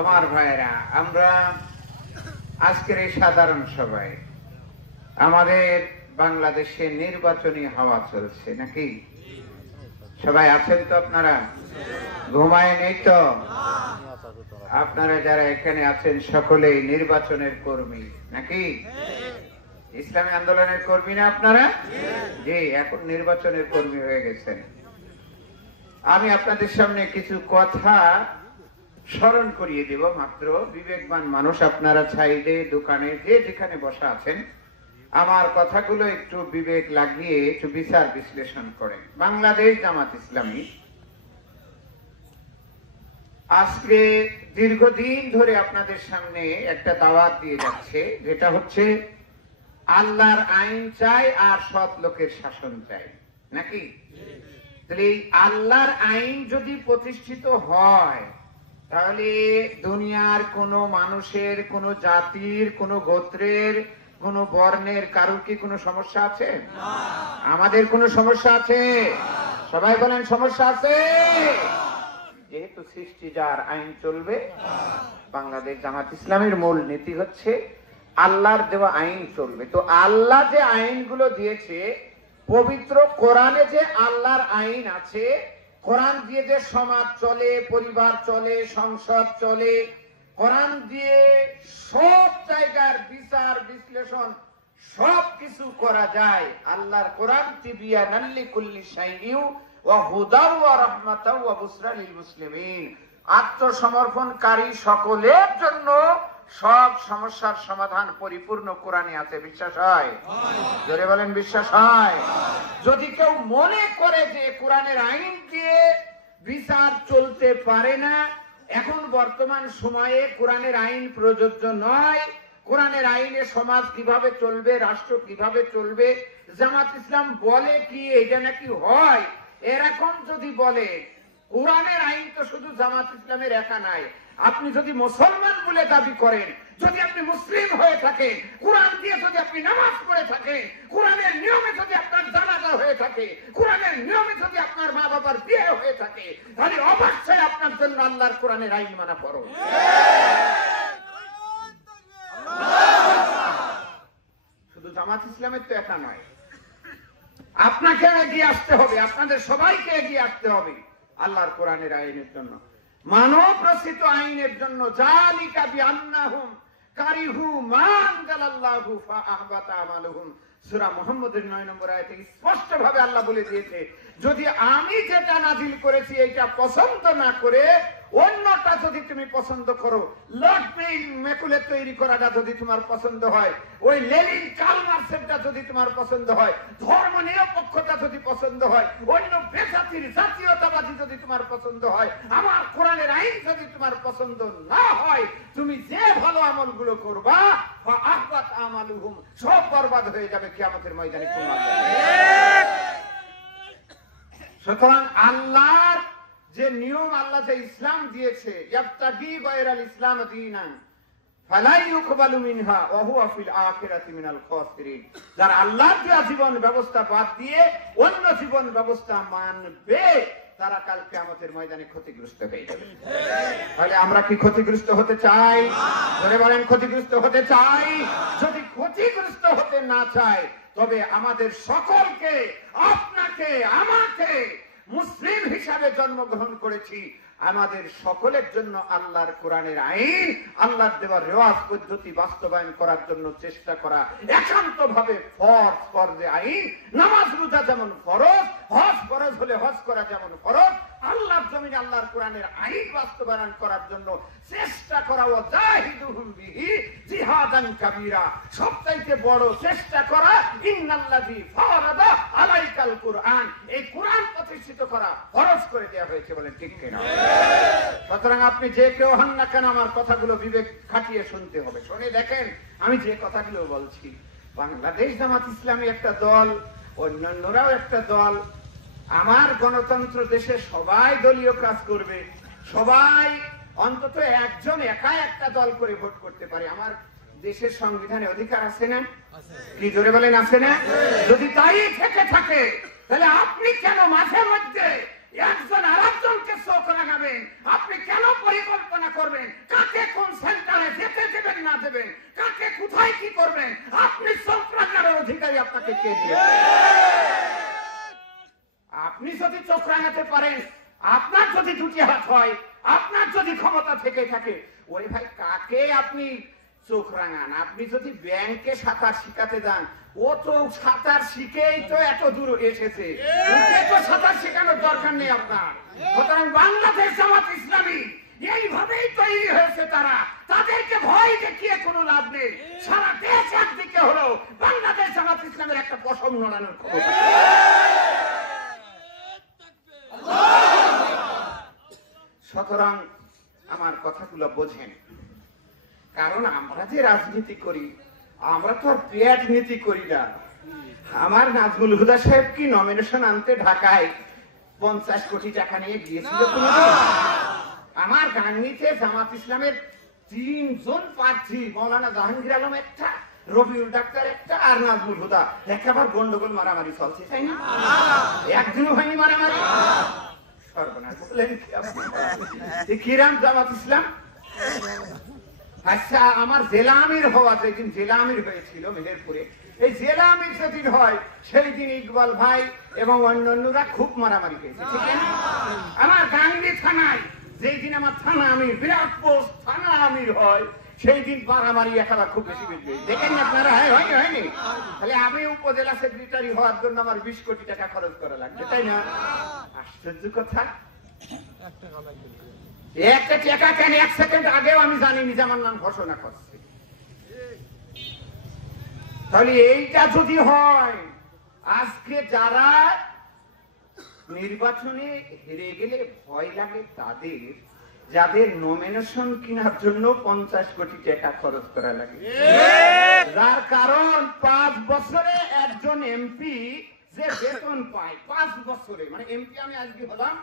আমার ভাইরা, আমরা আজকের এই সাধারণ সভায় আমাদের বাংলাদেশে নির্বাচনী হাওয়া চলছে নাকি? সবাই আছেন তো? আপনারা ঘুমায় নেই তো? আপনারা যারা এখানে আছেন সকলেই নির্বাচনের কর্মী নাকি? ইসলামী আন্দোলনের কর্মী না আপনারা? জি, এখন নির্বাচনের কর্মী হয়ে গেছেন। আমি আপনাদের সামনে কিছু কথা স্মরণ করিয়ে দেব মাত্র। বিবেকবান মানুষ আপনারা সাইডে, দোকানে, যে যেখানে বসা আছেন, আমার কথাগুলো একটু বিবেক লাগিয়ে একটু বিচার বিশ্লেষণ করেন। বাংলাদেশ জামাত ইসলামী আজকে দীর্ঘদিন ধরে আপনাদের সামনে একটা দাওয়াত দিয়ে যাচ্ছে, যেটা হচ্ছে আল্লাহর আইন চাই আর সৎ লোকের শাসন চাই নাকি? আল্লাহর আইন যদি প্রতিষ্ঠিত হয়, তাহলে দুনিয়ার কোন মানুষের, কোন জাতির, কোন গোত্রের, কোন বর্ণের কারোর কি কোনো সমস্যা আছে? আমাদের কোনো সমস্যা আছে? সবাই বলেন সমস্যা আছে। যেহেতু সৃষ্টি যার, আইন চলবে। বাংলাদেশ জামাত ইসলামের মূল নীতি হচ্ছে আল্লাহর দেওয়া আইন চলবে। তো আল্লাহ যে আইনগুলো দিয়েছে, পবিত্র কোরআনে যে আল্লাহর আইন আছে, কোরআন দিয়ে যে সমাজ চলে, পরিবার চলে, সংসদ চলে, কোরআন দিয়ে সব জায়গার বিচার বিশ্লেষণ সবকিছু করা যায়। আল্লাহর কোরআন তিবিয়ানান লিকুল্লি শাইইন ওয়া হুদাও ওয়া রাহমাতাও ওয়া বুশরা লিল মুসলিমিন। আত্মসমর্পণকারী সকলের জন্য সব সমস্যার সমাধান পরিপূর্ণ কোরআনে আছে। বিশ্বাস হয়? জোরে বলেন বিশ্বাস হয়? যদি কেউ মনে করে যে কোরআনের আইন দিয়ে বিচার চলতে পারে না, এখন বর্তমান সময়ে কোরআনের আইন প্রযোজ্য নয়, কোরআনের আইনে সমাজ কিভাবে চলবে, রাষ্ট্র কিভাবে চলবে, জামাত ইসলাম বলে কি এটা নাকি হয়, এরকম যদি বলে, কোরআনের আইন তো শুধু জামাত ইসলামের একা নাই। আপনি যদি মুসলমান বলে দাবি করেন, যদি আপনি মুসলিম হয়ে থাকেন, কোরআন দিয়ে যদি আপনি নামাজ পড়ে থাকেন, কোরআনের নিয়মে যদি আপনার জানাজা হয়ে থাকে, কোরআনের নিয়মে যদি আপনার মা বাবার বিয়ে হয়ে থাকে, তাহলে অবশ্যই আপনার জন্য আল্লাহর কোরআনের আইন মানা ফরজ। শুধু জামাত ইসলামের তো একা নয়, আপনাকে এগিয়ে আসতে হবে, আপনাদের সবাইকে এগিয়ে আসতে হবে আল্লাহর কোরআনের আইনের জন্য, মানব রচিত আইনের জন্য। যালিকা বিআন্নাহুম কারিহু মা আনজালাল্লাহু ফাআহবাতা আমালুহুম। সূরা মুহাম্মদের 9 নম্বর আয়াতে স্পষ্ট ভাবে আল্লাহ বলে দিয়েছে, যদি আমি যেটা নাজিল করেছি এটা পছন্দ না করে অন্যটা যদি তুমি পছন্দ করো, লটমেইল মেকুলে তৈরি করাটা যদি তোমার পছন্দ হয়, ওই লেনিন কার্ল মার্ক্সেরটা যদি তোমার পছন্দ হয়, ধর্ম নিরপেক্ষতা যদি পছন্দ হয়, অন্য বেজাতির জাতীয়তাবাদী যদি তোমার পছন্দ হয়, আমার কোরআনের আইন যদি তোমার পছন্দ না হয়, তুমি যে ভালো আমলগুলো করবা ফাআহবাত আমালুহুম, সব বরবাদ হয়ে যাবে কিয়ামতের ময়দানে। সুতরাং আল্লাহর যে নিয়ম, আল্লাহ যে ইসলাম দিয়েছে, ইয়াবতাগি গায়রাল ইসলাম দীনান ফালা ইউকবালু মিনহা ওয়া হুয়া ফিল আখিরাতি মিনাল খাসিরিন। যারা আল্লাহর দেওয়া জীবন ব্যবস্থা বাদ দিয়ে অন্য জীবন ব্যবস্থা মানবে, তারা কাল কিয়ামতের ময়দানে ক্ষতিগ্রস্ত হয়ে যাবে। তাহলে আমরা কি ক্ষতিগ্রস্ত হতে চাই? ধরে বলেন ক্ষতিগ্রস্ত হতে চাই? যদি ক্ষতিগ্রস্ত হতে না চাই, তবে আমাদের সকলকে, আপনাকে, আমাকে, মুসলিম হিসাবে জন্মগ্রহণ করেছি, আমাদের সকলের জন্য আল্লাহর কোরআনের আইন, আল্লাহর দেওয়া রেওয়াজ পদ্ধতি বাস্তবায়ন করার জন্য চেষ্টা করা একান্ত ভাবে ফরজে আইন। নামাজ রোজা যেমন ফরজ, হজ ফরজ হলে হজ করা যেমন ফরজ, আল্লাহর জমিনে আল্লাহর কোরআনের আইন বাস্তবায়ন করার জন্য চেষ্টা করা, ও জাহিদুহুম বিহি জিহাদান কাবীরা, সবচাইতে বড় চেষ্টা করা, ইন্নাল্লাযী ফারাদা আলাইকাল কুরআন, এই কোরআন প্রতিষ্ঠিত করা ফরজ করে দেওয়া হয়েছে। বলেন ঠিক কিনা? সুতরাং আপনি যে কেউ হন না কেন, আমার কথাগুলো বিবেক খাটিয়ে শুনতে হবে। শুনে দেখেন আমি যে কথাগুলো বলছি। বাংলাদেশ জামাত ইসলামী একটা দল, অন্যান্যরাও একটা দল। আমার গণতন্ত্র দেশে সবাই দলীয় কাজ করবে, সবাই অন্তত একজন একা একটা দল করে ভোট করতে পারে। আমার দেশের সংবিধানে অধিকার আছে না? কি জোরে বলেন আছে না? যদি তাই থেকে থাকে, তাহলে আপনি কেন মাঝে মধ্যে একজন আরেকজনকে চোখ রাঙাবেন, আপনি কেন পরিকল্পনা করবেন কাকে কোন সেন্টারে যেতে দেবেন না দেবেন, কাকে কোথায় কি করবেন, আপনি চোখ রাঙানোর অধিকারী আপনাকে কে দিয়েছে? আপনি যদি চোখ রাঙাতে পারেন, আপনার যদি দুটি হাত হয়, আপনার যদি ক্ষমতা থেকে থাকে, ওই ভাই কাকে আপনি চোখ রাঙান? আপনি যদি ব্যাংকে সাঁতার শিখাতে যান, ও তো সাঁতার শিখেই তো এত দূর এসেছে, ওকে তো সাঁতার শেখানোর দরকার নেই আপনার। সুতরাং বাংলাদেশ জামাত ইসলামী এইভাবেই তৈরি হয়েছে, তারা তাদেরকে ভয় দেখিয়ে কোনো লাভ নেই। সারা দেশ একদিকে হলো, বাংলাদেশ জামাত ইসলামের একটা পশম নড়ানোর ক্ষমতা। সুতরাং আমার কথাগুলো বোঝেন, কারণ আমরা যে রাজনীতি করি, আমরা তো আর পেট নীতি করি না। আমার নাজমুল হুদা সাহেব কি নমিনেশন আনতে ঢাকায় 50 কোটি টাকা নিয়ে গিয়েছিল কোনদিন? আমার গাংনীতে জামাত ইসলামের 3 জন প্রার্থী, মৌলানা জাহাঙ্গীর আলম একটা, রবিউল ডাক্তার একটা, আর নাজমুল হুদা একটা, আবার গন্ডগোল মারামারি চলছে, তাই না? একদিনও হয়নি মারামারি। সর্বনাশ বললেন কিরাম জামাত ইসলাম। আচ্ছা, আমার জেলা আমির হওয়া যেদিন জেলা আমির হয়েছিল মেহেরপুরে, এই জেলা আমির যেদিন হয় সেই দিন ইকবাল ভাই এবং অন্যান্যরা খুব মারামারি হয়েছে, ঠিক না? আমার গাংনী থানায় যেই দিন আমার থানা আমির, বিরাট পোস্ট থানা আমির হয়, সেই দিন মারামারি একেবারে খুব বেশি বেশি দেখেন না আপনারা? হয়নি হয়নি? তাহলে আমি উপজেলা সেক্রেটারি হওয়ার জন্য আমার 20 কোটি টাকা খরচ করা লাগবে, তাই না? আশ্চর্য কথা। একটা টাকা কেন 1 সেকেন্ড আগেও আমি জানিনি যে আমার নাম ঘোষণা করছে। তাহলে এইটা যদি হয়, আজকে যারা নির্বাচনে হেরে গেলে ভয় লাগে তাদের, যাদের নমিনেশন কেনার জন্য 50 কোটি টাকা খরচ করা লাগে, যার কারণ 5 বছরে একজন এমপি যে বেতন পায়, 5 বছরে, মানে এমপি আমি আজকে হলাম,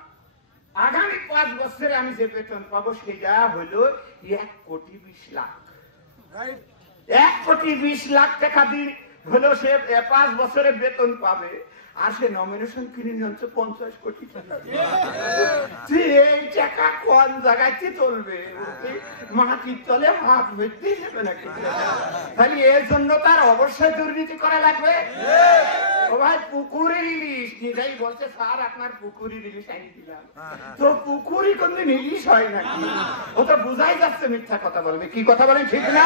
আগামী 5 বছরে আমি যে বেতন পাবো সেটা হলো 1 কোটি 20 লাখ। 1 কোটি 20 লাখ টাকা দিয়ে হলো সে 5 বছরে বেতন পাবে, আর সে নমিনেশন কিনে নিচ্ছে 50 কোটি টাকা। এই টাকা কোন জায়গায় চলবে? মাটির তলে হাত ভেটতে যাবে নাকি? তাহলে এর জন্য তার অবশ্যই দুর্নীতি করা লাগবে। ও ভাই, পুকুরের ইলিশ নিজেই বলছে, স্যার আপনার পুকুরের ইলিশ আনি দিলাম, তো পুকুরি কোনদিন ইলিশ হয় নাকি? ও তো বুঝাই যাচ্ছে মিথ্যা কথা বলবে। কি কথা বলেন, ঠিক না?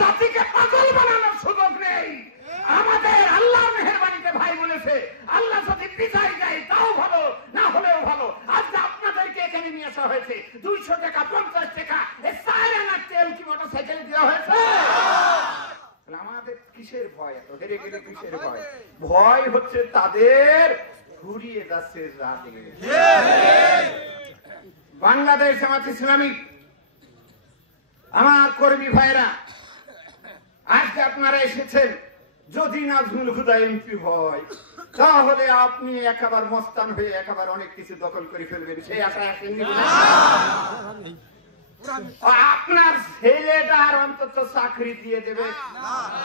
জাতিকে পাগল বানানোর সুযোগ নেই। আমাদের আল্লাহর মেহেরবানিতে ভাই বলেছে, আল্লাহ যদি পিছাই যায় তাও ভালো, না হলেও ভালো। আজ আপনাদেরকে এখানে নিয়ে আসা হয়েছে, 200 টাকা 50 টাকা 4 আনার তেল কি মোটরসাইকেল দেওয়া হয়েছে? আমাদের কিসের ভয়? এত হেরে গেলে কিসের ভয়? ভয় হচ্ছে তাদের ঘুরিয়ে যাচ্ছে রাতে। বাংলাদেশ জামাত ইসলামী, আমার কর্মী ভাইরা, আজকে আপনারা এসেছেন, যদি নাজমুল হুদা এমপি হয় তাহলে আপনি একেবারে মস্তান হয়ে একেবারে অনেক কিছু দখল করে ফেলবেন, সেই আশায় আসেননি? আপনার ছেলেটার অন্তত চাকরি দিয়ে দেবে,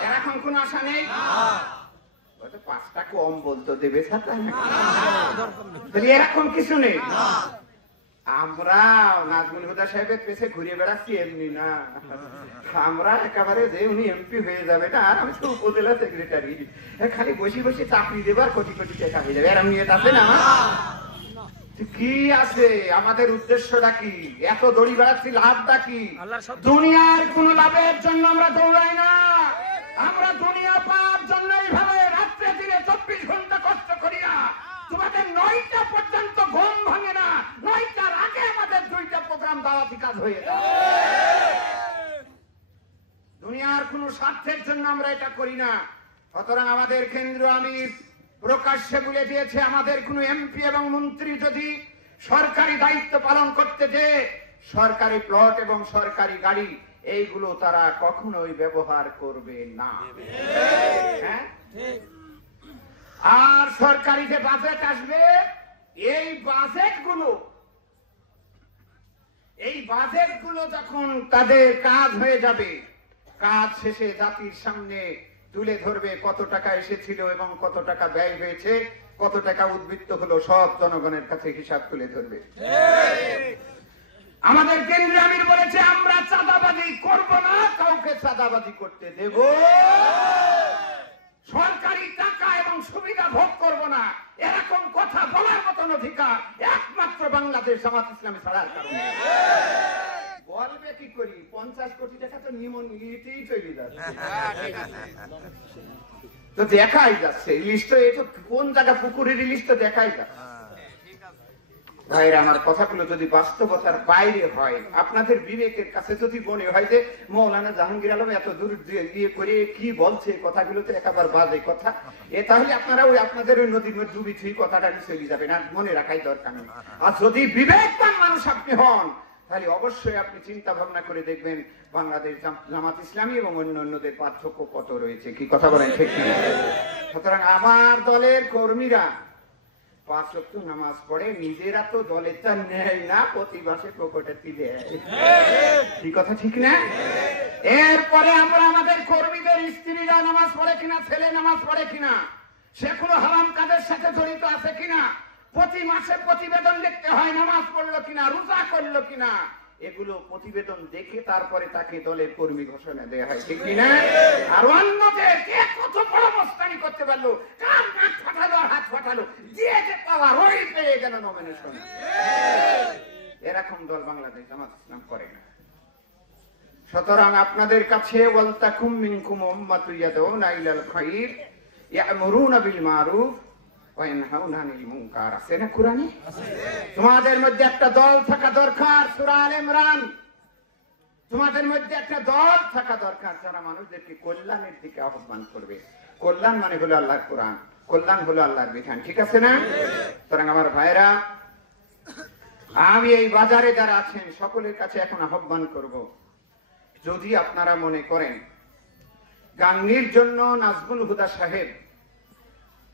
এরকম কোন আশা নেই? 5টা কম বলতো দেবে, এরকম কিছু নেই। আমরা নাজমুল হুদা সাহেবের পেছে ঘুরে বেড়াচ্ছি এমনি না, আমরা একেবারে যে উনি এমপি হয়ে যাবে না, আর আমি তো উপজেলা সেক্রেটারি, খালি বসে বসে চাকরি দেবার কোটি কোটি টাকা হয়ে যাবে, এরম নিয়ে আছে না? কি আছে? আমাদের উদ্দেশ্যটা কি? এত দড়ি বেড়াচ্ছি, লাভটা কি? দুনিয়ার কোন লাভের জন্য আমরা দৌড়াই না, আমরা দুনিয়া পাওয়ার জন্য এইভাবে রাত্রে দিনে 24 ঘন্টা কষ্ট করি না। তোমাদের 9টা পর্যন্ত ঘুম ভাঙে না, 9টার আগে আমাদের 2টা প্রোগ্রাম দাওয়াতি কাজ হয়ে যায়। দুনিয়ার কোন স্বার্থের জন্য আমরা এটা করি না। সুতরাং আমাদের কেন্দ্র আমির প্রকাশ্যে বলে দিয়েছে, আমাদের কোন এমপি এবং মন্ত্রী যদি সরকারি দায়িত্ব পালন করতে যে সরকারি প্লট এবং সরকারি গাড়ি এইগুলো তারা কখনোই ব্যবহার করবে না। হ্যাঁ, আর সরকারি যে বাজেট আসবে, এই বাজেটগুলো যখন তাদের কাজ হয়ে যাবে, কাজ শেষে জাতির সামনে তুলে ধরবে কত টাকা এসেছিল এবং কত টাকা ব্যয় হয়েছে, কত টাকা উদ্বৃত্ত হলো সব জনগণের কাছে হিসাব তুলে ধরবে। আমাদের কেন্দ্রীয় আমির বলেছে আমরা চাঁদাবাজি করব না, কাউকে চাঁদাবাজি করতে দেব, সরকারি টাকা এবং সুবিধা ভোগ করব না, এরকম কথা বলার মতন অধিকার একমাত্র বাংলাদেশ জামাত ইসলামী ছাড়ার কারণে। বলবে কি করি, 50 কোটি টাকা তো নিমন্ত্রণেই চলে যাচ্ছে, তো দেখাই যাচ্ছে লিস্ট, এই তো কোন জায়গা পুকুরের লিস্ট দেখাই যাচ্ছে। ভাইরা আমার কথাগুলো যদি বাস্তবতার বাইরে হয়, আপনাদের বিবেকের কাছে যদি মনে হয় যে মৌলানা জাহাঙ্গীর আলম এত দূর দিয়ে করে কি বলছে, কথাগুলো তো একেবারে বাজে কথা, তাহলে আপনারা ওই আপনাদের ওই নদীর মধ্যে ডুবি ছুঁই কথাটা চলে যাবে না, মনে রাখাই দরকার নেই। আর যদি বিবেকবান মানুষ আপনি হন, তাহলে অবশ্যই আপনি চিন্তা ভাবনা করে দেখবেন বাংলাদেশ জামাত ইসলামী এবং অন্যদের পার্থক্য কত রয়েছে। কি কথা বলেন ঠিক কি? সুতরাং আমার দলের কর্মীরা 5 ওয়াক্ত নামাজ পড়ে, নিজেরা তো দলের তা নেয় না, প্রতি মাসে পকেটে দেয়। কি কথা ঠিক না? এরপরে আমরা আমাদের কর্মীদের স্ত্রীরা নামাজ পড়ে কিনা, ছেলে নামাজ পড়ে কিনা, সে কোনো হারাম কাজের সাথে জড়িত আছে কিনা, প্রতি মাসে প্রতিবেদন লিখতে হয় নামাজ পড়লো কিনা, রোজা করলো কিনা, এগুলো প্রতিবেদন দেখে তারপরে তাকে দলের কর্মী ঘোষণা দেওয়া হয়। ঠিক কিনা? আর অন্যদের কে কত বড় মস্তানি করতে পারলো, কার নাক ফাটালো আর হাত ফাটালো, দিয়ে যে পাওয়ার ওই পেয়ে গেল নমিনেশন, এরকম দল বাংলাদেশ জামাত ইসলাম করে না। সুতরাং আপনাদের কাছে ওয়ালতাকুম মিনকুম উম্মাতুন ইয়াদউনা ইলাল খায়র ইয়া'মুরুনা বিল মারুফ ওয়া ইয়ানহাউনা আনিল মুনকার। আছে না কোরআনে? তোমাদের মধ্যে একটা দল থাকা দরকার, সূরা আলে ইমরান। তোমাদের মধ্যে একটা দল থাকা দরকার যারা মানুষদেরকে কল্যাণের দিকে আহ্বান করবে। কল্যাণ মানে হলো আল্লাহর কোরআন, কল্যাণ হলো আল্লাহর বিধান। ঠিক আছে না? সুতরাং আমার ভাইরা, আমি এই বাজারে যারা আছেন সকলের কাছে এখন আহ্বান করব, যদি আপনারা মনে করেন গাংনীর জন্য নাজমুল হুদা সাহেব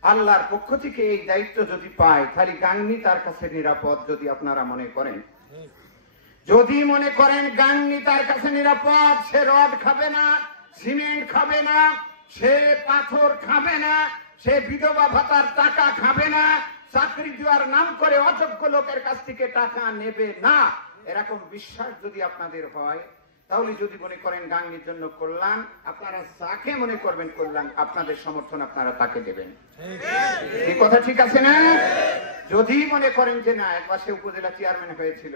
আল্লাহর পক্ষ থেকে এই দায়িত্ব যদি পায়, তাহলে গাংনী তার কাছে নিরাপদ। যদি আপনারা মনে করেন, যদি মনে করেন গাংনী তার কাছে নিরাপদ, সে রড খাবে না, সিমেন্ট খাবে না, সে পাথর খাবে না, সে বিধবা ভাতার টাকা খাবে না, চাকরি দেওয়ার নাম করে অযোগ্য লোকের কাছ থেকে টাকা নেবে না, এরকম বিশ্বাস যদি আপনাদের হয়, তাহলে যদি মনে করেন গাংনীর জন্য কল্যাণ, আপনারা যাকে মনে করবেন কল্যাণ, আপনাদের সমর্থন আপনারা তাকে দেবেন। এই কথা ঠিক আছে না? যদি মনে করেন যে না, একবার সে উপজেলা চেয়ারম্যান হয়েছিল,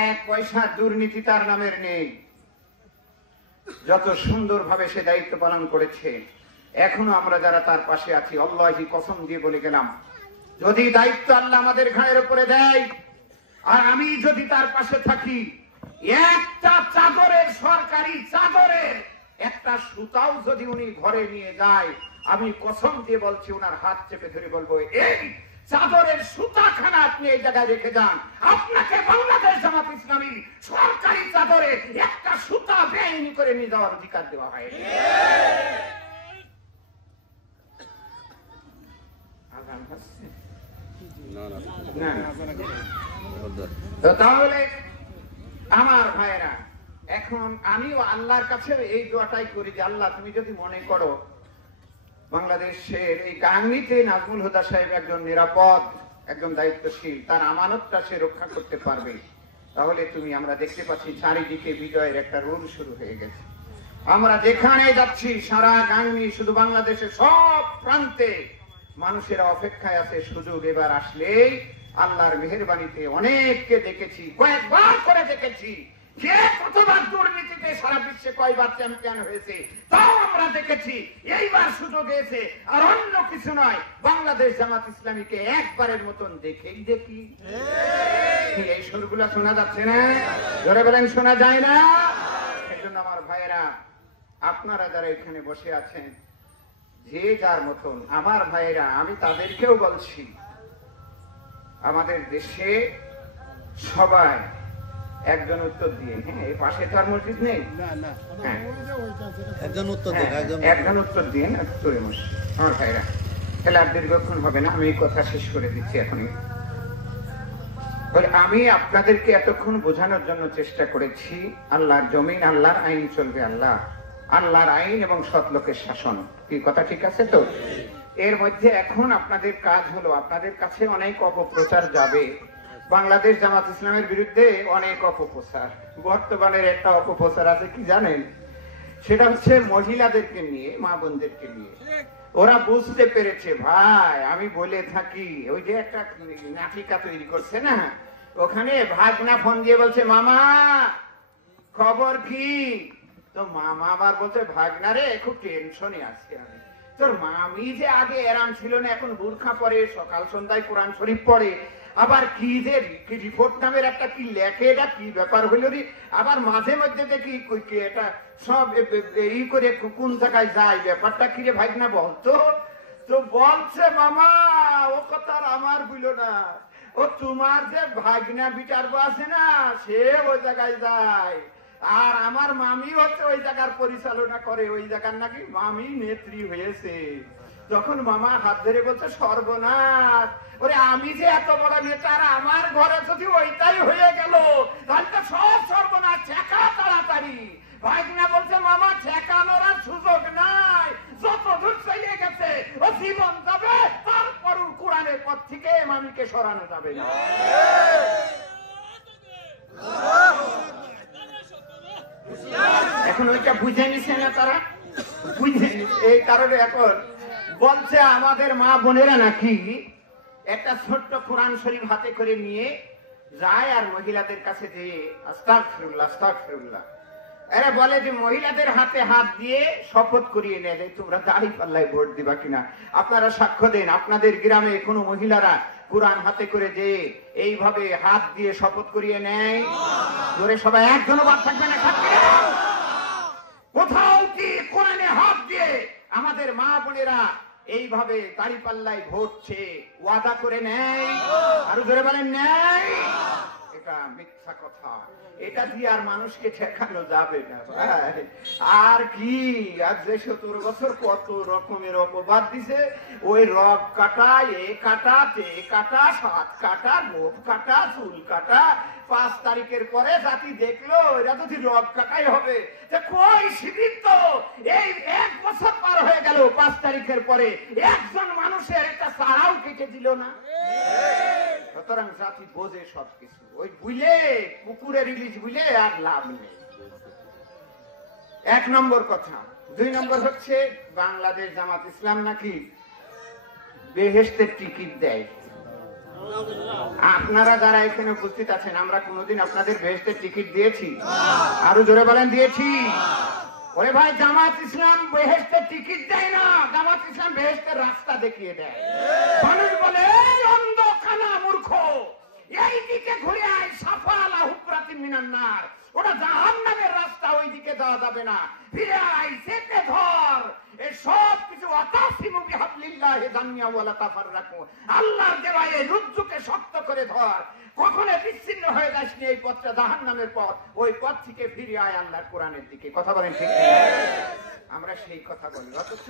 1 পয়সা দুর্নীতি তার নামের নেই, যত সুন্দরভাবে সে দায়িত্ব পালন করেছে, এখনো আমরা যারা তার পাশে আছি, আল্লাহি কসম দিয়ে বলে গেলাম, যদি দায়িত্ব আল্লাহ আমাদের ঘাড়ের উপরে দেয় আর আমি যদি তার পাশে থাকি, একটা চাদরের, সরকারি চাদরের একটা সুতাও যদি উনি ঘরে নিয়ে যায়, আমি কসম দিয়ে বলছি, ওনার হাত চেপে ধরে বলবো, এই চাদরের সুতাখানা আপনি এই জায়গায় রেখে যান, আপনাকে বাংলাদেশ জামাত ইসলামী সরকারি চাদরে একটা সুতা বেআইনি করে নিয়ে যাওয়ার অধিকার দেওয়া হয়। তাহলে আমার ভাইয়েরা, এখন আমিও আল্লাহর কাছে এই দোয়াটাই করি যে আল্লাহ, তুমি যদি মনে করো বাংলাদেশের এই গাংনীতে নাজমুল হুদা সাহেব একজন নিরাপদ, একজন দায়িত্বশীল, তার আমানতটা সে রক্ষা করতে পারবে, তাহলে তুমি, আমরা দেখতে পাচ্ছি চারিদিকে বিজয়ের একটা রোল শুরু হয়ে গেছে। আমরা যেখানে যাচ্ছি সারা গাংনী, শুধু বাংলাদেশের সব প্রান্তে মানুষেরা অপেক্ষায় আছে সুযোগ এবার আসলেই। আল্লাহর মেহেরবানিতে অনেককে দেখেছি, কয়েকবার করে দেখেছি, কে কতবার দুর্নীতিতে সারা বিশ্বে কয়বার চ্যাম্পিয়ন হয়েছে তাও আমরা দেখেছি। এইবার সুযোগ এসে, আর অন্য কিছু নয়, বাংলাদেশ জামাত ইসলামীকে একবারের মতন দেখেই দেখি। এই সুরগুলা শোনা যাচ্ছে না? জোরে বলেন, শোনা যায় না? সেই জন্য আমার ভাইয়েরা, আপনারা যারা এখানে বসে আছেন, যে যার মতন, আমার ভাইয়েরা, আমি তাদেরকেও বলছি, আমাদের দেশে সবাই একজন উত্তর দিয়ে, হ্যাঁ, এই পাশে তার মসজিদ নেই, একজন উত্তর দিন, আমার ভাইরা, তাহলে আর দীর্ঘক্ষণ হবে না, আমি এই কথা শেষ করে দিচ্ছি এখনই। বলে, আমি আপনাদেরকে এতক্ষণ বোঝানোর জন্য চেষ্টা করেছি, আল্লাহর জমিন, আল্লাহর আইন চলবে, আল্লাহর আইন এবং সৎ লোকের শাসন। কি কথা ঠিক আছে তো? এর মধ্যে এখন আপনাদের কাজ হলো, আপনাদের কাছে অনেক অপপ্রচার যাবে। বাংলাদেশ জামাত ইসলামের বিরুদ্ধে অনেক অপপ্রচার। বর্তমানের একটা অপপ্রচার আছে কি জানেন? সেটা হচ্ছে মহিলাদেরকে নিয়ে, মা বোনদেরকে নিয়ে। ওরা বুঝতে পেরেছে ভাই, আমি বলে থাকি, ওই যে একটা নাটিকা তৈরি করছে না, ওখানে ভাগনা ফোন দিয়ে বলছে মামা খবর কি? তো মামা আবার বলছে ভাগনা রে খুব টেনশনে আছি আমি। তোর মামি যে আগে এরাম ছিল না, এখন বুরখা পরে, সকাল সন্ধ্যায় কোরআন শরীফ পড়ে, আবার কি যে রিপোর্ট নামের একটা কি লেখে, এটা কি ব্যাপার হইল রে? আবার মাঝে মধ্যে দেখি এটা সব এই করে কোন জায়গায় যায়, ব্যাপারটা কি রে ভাগনা বলতো? তো বলছে মামা ও কথা আমার বুঝলো না, ও তোমার যে ভাগনা বিটারবো আছে না, সে ওই জায়গায় যায়, আর আমার মামি হচ্ছে ওই জায়গার পরিচালনা করে, ওই জায়গার নাকি মামি নেত্রী হয়েছে। যখন মামা হাত ধরে বলছে সর্বনাশ, ওরে আমি যে এত বড় নেতা, আর আমার ঘরে যদি ওইটাই হয়ে গেল তাহলে তো সব সর্বনাশ, ঠেকা তাড়াতাড়ি। ভাগনা বলছে মামা ঠেকানোর আর সুযোগ নাই, যত দূর চলে গেছে ও জীবন যাবে, তারপর কোরআনের পথ থেকে মামিকে সরানো যাবে না। এখন ওইটা বুঝে নিছে না তারা, বুঝে নিছে। এই কারণে এখন বলছে আমাদের মা বোনেরা নাকি একটা ছোট্ট কোরআন শরীফ হাতে করে নিয়ে যায়, আর মহিলাদের কাছে যে আস্তাগফিরুল্লাহ আস্তাগফিরুল্লাহ, এরা বলে যে মহিলাদের হাতে হাত দিয়ে শপথ করিয়ে নেয় যে তোমরা দাঁড়িপাল্লায় ভোট দিবা কিনা। আপনারা সাক্ষ্য দেন, আপনাদের গ্রামে কোনো মহিলারা কোরআন হাতে করে যে এইভাবে হাত দিয়ে শপথ করিয়ে নেয়? ধরে সবাই একজনও বাদ থাকবে না। কোথাও কি কোরআনে হাত দিয়ে আমাদের মা বোনেরা এইভাবে দাঁড়িপাল্লায় ভোটছে ওয়াদা করে নেয়? আরো ধরে বলেন নেয়? এটা মিথ্যা কথা, এটা দিয়ে আর মানুষকে ঠেকানো যাবে না। আর কি, আর যে 17 বছর কত রকমের অপবাদ দিছে, ওই রগ কাটা, এ কাটা, তে কাটা, সাত কাটা, গোপ কাটা, চুল কাটা। 5 তারিখের পরে জাতি দেখলো এরা যদি রগ কাটাই হবে, কই শিবির তো এই 1 বছর পার হয়ে গেল, 5 তারিখের পরে একজন মানুষের একটা সারাও কেটে দিল না। সুতরাং জাতি বোঝে সবকিছু, ওই বুঝলে পুকুরের ইলিশ বুঝলে আর লাভ নেই। 1 নম্বর কথা। 2 নম্বর হচ্ছে বাংলাদেশ জামাত ইসলাম নাকি বেহেশতের টিকিট দেয়। আপনারা যারা এখানে উপস্থিত আছেন, আমরা কোনোদিন আপনাদের বেহেশতের টিকিট দিয়েছি? আরো জোরে বলেন দিয়েছি? ওরে ভাই, জামাত ইসলাম বেহেশতের টিকিট দেয় না, জামাত ইসলাম বেহেশতের রাস্তা দেখিয়ে দেয়। মানুষ বলে এই অন্ধ কানা মূর্খ, এই দিকে ঘুরে আয়, সাফালা হুকরাতি মিনান নার, ওটা জাহান্নামের রাস্তা, ওই দিকে যাওয়া যাবে না, ফিরে আয়, চেপে ধর। এই সব কিছু আতাসিমু বিহাবলিল্লাহি জামিআ ওয়ালা তাফাররাকু, আল্লাহর দেওয়া এই রজ্জুকে শক্ত করে ধর, কখনো বিচ্ছিন্ন হয়ে যাস না। এই পথটা জাহান্নামের পথ, ওই পথ থেকে ফিরে আয় আল্লাহর কোরআনের দিকে। কথা বলেন ঠিক না? আমরা সেই কথা বলি, অথচ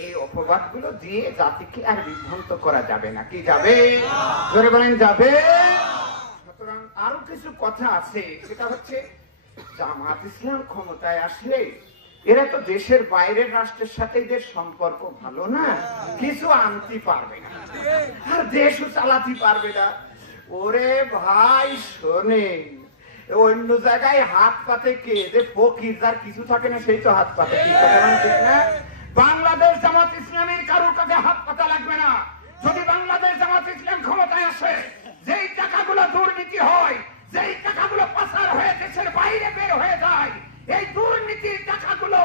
এই অপবাদগুলো দিয়ে জাতিকে আর বিভ্রান্ত করা যাবে না। কি যাবে? জোরে বলেন যাবে। সুতরাং আরো কিছু কথা আছে, সেটা হচ্ছে জামাত ইসলাম ক্ষমতায় আসলে এরা তো দেশের বাইরের রাষ্ট্রের সাথে এদের সম্পর্ক ভালো না, কিছু আনতে পারবে না, আর দেশও চালাতে পারবে না। ওরে ভাই শোনে, অন্য জায়গায় হাত পাতে কে? যে ফকির, যার কিছু থাকে না সেই তো হাত পাতে। ঠিক না? বাংলাদেশ জামাত ইসলামের কারোর কাছে হাত পাতা লাগবে না। যদি বাংলাদেশ জামাত ইসলাম ক্ষমতায় আসে, যেই টাকাগুলো দুর্নীতি হয়, যেই টাকাগুলো পাচার হয়ে দেশের বাইরে বের হয়ে যায়, এই দুর্নীতির টাকাগুলো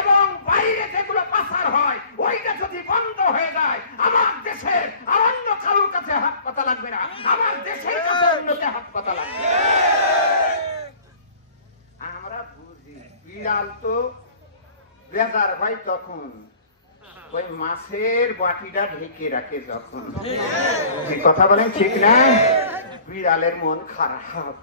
এবং বাইরে যেগুলো পাচার হয়, ওইটা যদি বন্ধ হয়ে যায়, আমার দেশের অন্য কারোর কাছে হাত পাতা লাগবে না, আমার দেশের কাছে অন্যকে হাত পাতা লাগবে। আমরা বুঝি বিড়াল তো বেজার হয় তখন ওই মাছের বাটিটা ঢেকে রাখে যখন। কথা বলেন ঠিক না? বিড়ালের মন খারাপ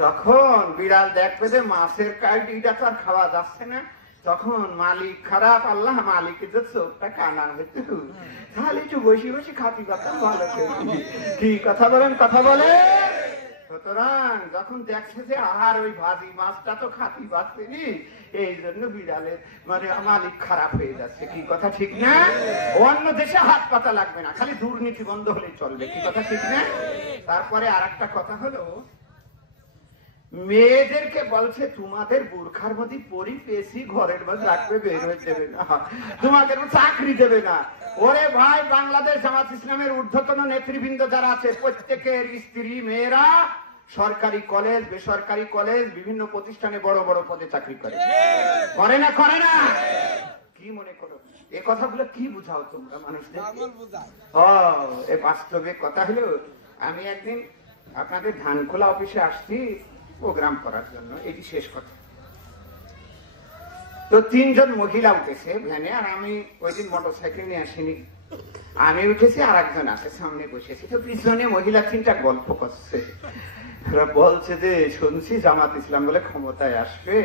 যখন বিড়াল দেখবে যে মাছের কাইটিটা তো আর খাওয়া যাচ্ছে না, তখন মালিক খারাপ, আল্লাহ মালিকের যে চোখটা কানা হইতো, তাহলে একটু বসে বসে খাতি পাতাম ভালো করে। কি কথা বলেন? কথা বলে সুতরাং যখন দেখছে যে আর ওই ভাজি মাছটা তো খাতি বাঁচতেনি, এই জন্য বিড়ালের মানে মালিক খারাপ হয়ে যাচ্ছে। কি কথা ঠিক না? অন্য দেশে হাত পাতা লাগবে না, খালি দুর্নীতি বন্ধ হলেই চলবে। কি কথা ঠিক না? তারপরে আর একটা কথা হলো, মেয়েদেরকে বলছে তোমাদের বোরখার মধ্যে পরি পেয়েছি, ঘরের মধ্যে রাখবে, বের হয়ে দেবে না, তোমাদের চাকরি দেবে না। ওরে ভাই, বাংলাদেশ জামাত ইসলামের ঊর্ধ্বতন নেতৃবৃন্দ যারা আছে প্রত্যেকের স্ত্রী মেয়েরা সরকারি কলেজ, বেসরকারি কলেজ, বিভিন্ন প্রতিষ্ঠানে বড় বড় পদে চাকরি করে। করে না? করে না? কি মনে করো এ কথাগুলো কি বুঝাও তোমরা মানুষদের? এ বাস্তবে কথা হলো, আমি একদিন আপনাদের ধানখোলা অফিসে আসছি প্রোগ্রাম করার জন্য, এটি শেষ কথা। তো 3 জন মহিলা উঠেছে ভ্যানে, আর আমি ওই দিন মোটরসাইকেল নিয়ে আসিনি, আমি উঠেছি আর একজন আছে সামনে বসেছি। তো পিছনে মহিলা 3টা গল্প করছে, বলছে যে শুনছি জামাত ইসলাম বলে ক্ষমতায় আসবে,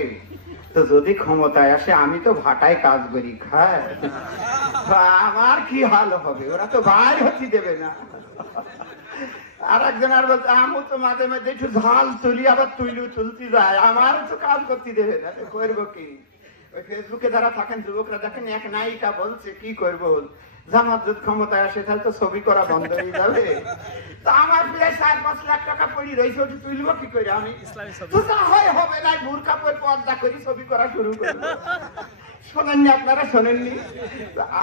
তো যদি ক্ষমতায় আসে আমি তো ভাটায় কাজ করি খাই, আমার কি হাল হবে, ওরা তো বাইর হতে দেবে না। আর একজন আর বলছে আমি তো মাঝে মাঝে একটু ঝাল তুলি, আবার তুলতে যায়, আমার তো কাজ করতে দেবে না, করবো কি? ওই ফেসবুকে যারা থাকেন যুবকরা দেখেন, এক নায়িকা বলছে কি করবো, জামাত যদি ক্ষমতায় আসে তাহলে তো ছবি করা বন্ধ হয়ে যাবে। তা আমার প্রায় 4-5 লাখ টাকা পড়ি রয়েছে, ওটি তুলবো কি করে আমি? তো তা হয় হবে না, বোরকা পরে পর্দা করি ছবি করা শুরু করবো। শোনেননি আপনারা? শোনেননি?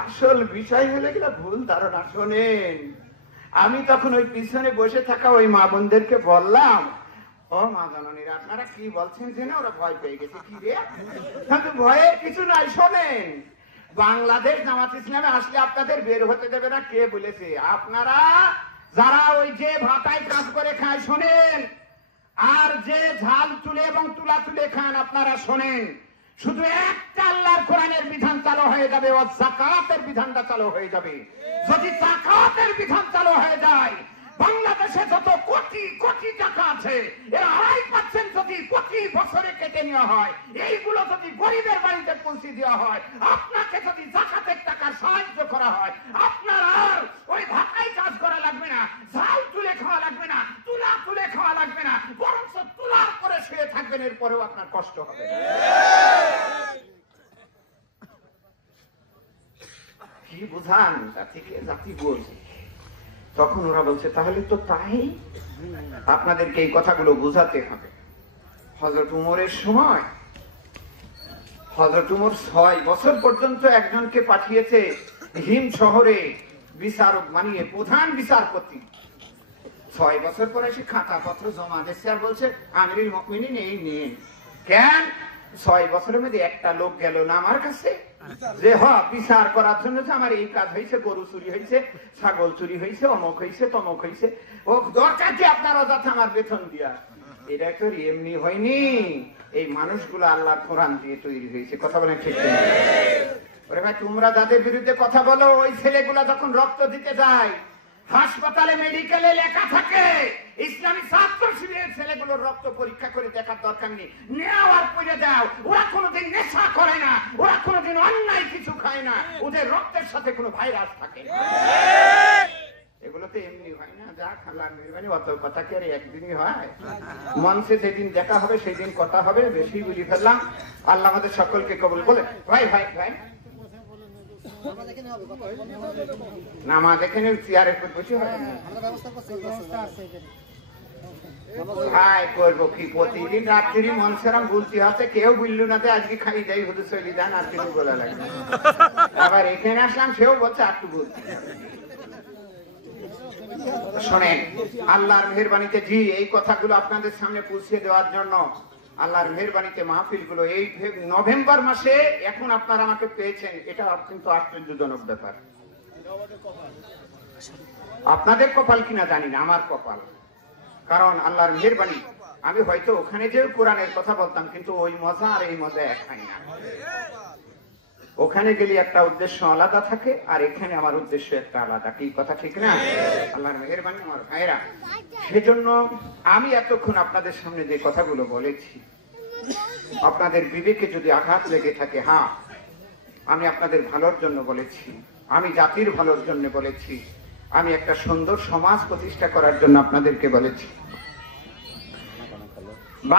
আসল বিষয় হলে কিনা ভুল ধারণা। শোনেন, আমি তখন ওই পিছনে বসে থাকা ওই মা বোনদেরকে বললাম, ও মা জননীরা, আপনারা কি বলছেন যে না, ওরা ভয় পেয়ে গেছে। কি রে? কিন্তু ভয়ের কিছু নাই। শোনেন, বাংলাদেশ জামাত ইসলামে আসলে আপনাদের বের হতে দেবে না। কে বলেছে? আপনারা যারা ওই যে ভাটায় কাজ করে খায় শোনেন, আর যে ঝাল তুলে এবং তুলা তুলে খান আপনারা শোনেন, শুধু একটা আল্লাহর কোরআনের বিধান চালু হয়ে যাবে, ও যাকাতের বিধানটা চালু হয়ে যাবে। যদি যাকাতের বিধান চালু হয়ে যায়, বাংলাদেশে যত কোটি কোটি টাকা আছে, এর 2.5% যদি প্রতি বছরে কেটে নেওয়া হয়, এইগুলো যদি গরিবের বাড়িতে পৌঁছে দেওয়া হয়, আপনাকে যদি যাকাতের টাকা সাহায্য করা হয়, আপনার আর ওই ভাটায় কাজ করা লাগবে না, ঝাল তুলে খাওয়া লাগবে না, তুলা তুলে খাওয়া লাগবে না, বরং তুলার করে শুয়ে থাকবেন, এরপরেও আপনার কষ্ট হবে। কি বুঝান? জাতিকে জাতি বলছে। তখন ওরা বলছে তাহলে তো তাই, আপনাদেরকে এই কথাগুলো বোঝাতে হবে। হযরত উমরের সময় হযরত উমর 6 বছর পর্যন্ত একজনকে পাঠিয়েছে হিম শহরে বিচারক বানিয়ে, প্রধান বিচারপতি। 6 বছর পরে সে খাতাপত্র জমা দিচ্ছে আর বলছে আমিরুল মুমিনিন এই নিন। কেন? 6 বছরের মধ্যে একটা লোক গেল না আমার কাছে যে বিচার করার জন্য যে আমার এই কাজ হয়েছে, গরু চুরি হয়েছে, ছাগল চুরি হয়েছে, অমুক হয়েছে, তমুক হয়েছে, ও দরকার কি আপনার অযথা আমার বেতন দিয়া? এটা তো এমনি হয়নি, এই মানুষগুলো আল্লাহর কোরআন দিয়ে তৈরি হয়েছে। কথা বলেন ঠিক না? ওরে ভাই, তোমরা যাদের বিরুদ্ধে কথা বলো, ওই ছেলেগুলা যখন রক্ত দিতে যায়, হাসপাতালে মেডিকেলে লেখা থাকে ইসলামী ছাত্র শিবিরের ছেলেগুলোর রক্ত পরীক্ষা করে দেখার দরকার নেই, নেওয়ার পরে দাও। ওরা কোনোদিন নেশা করে না, ওরা কোনোদিন অন্যায় কিছু খায় না, ওদের রক্তের সাথে কোনো ভাইরাস থাকে না। এগুলো তো এমনি হয় না, যা খালার মেহরবানি, অত কথা কি আর একদিনই হয়? মঞ্চে যেদিন দেখা হবে সেই দিন কথা হবে। বেশি বলি ফেললাম, আল্লাহ আমাদের সকলকে কবুল বলে। ভাই ভাই ভাই নামাজ এখানে চেয়ারের উপর বসে হবে ভাই, করবো কি? প্রতিদিন রাত্রি মনসারাম বলতে আছে, কেউ বললো না আজকে খাই যাই হতে চলে যান, আর কিছু বলা লাগবে। আবার এখানে আসলাম, সেও বলছে একটু বলতে। শোনেন, আল্লাহর মেহেরবানিতে জি এই কথাগুলো আপনাদের সামনে পৌঁছে দেওয়ার জন্য আল্লাহর মেহেরবানিতে মাহফিল গুলো এই নভেম্বর মাসে এখন আপনারা আমাকে পেয়েছেন, এটা কিন্তু আশ্চর্যজনক ব্যাপার। আপনাদের কপাল কিনা জানি না, আমার কপাল। কারণ আল্লাহর মেহেরবানি, আমি হয়তো ওখানে যে কোরআনের কথা বলতাম, কিন্তু ওই মজা আর এই মজা এক হয় না। ওখানে গেলে একটা উদ্দেশ্য আলাদা থাকে, আর এখানে আমার উদ্দেশ্য একটা আলাদা। কি কথা ঠিক না? আল্লাহর মেহেরবানি আমার ভাইরা। সেজন্য আমি এতক্ষণ আপনাদের সামনে যে কথাগুলো বলেছি, আপনাদের বিবেকে যদি আঘাত লেগে থাকে, হ্যাঁ আমি আপনাদের ভালোর জন্য বলেছি, আমি জাতির ভালোর জন্য বলেছি, আমি একটা সুন্দর সমাজ প্রতিষ্ঠা করার জন্য আপনাদেরকে বলেছি।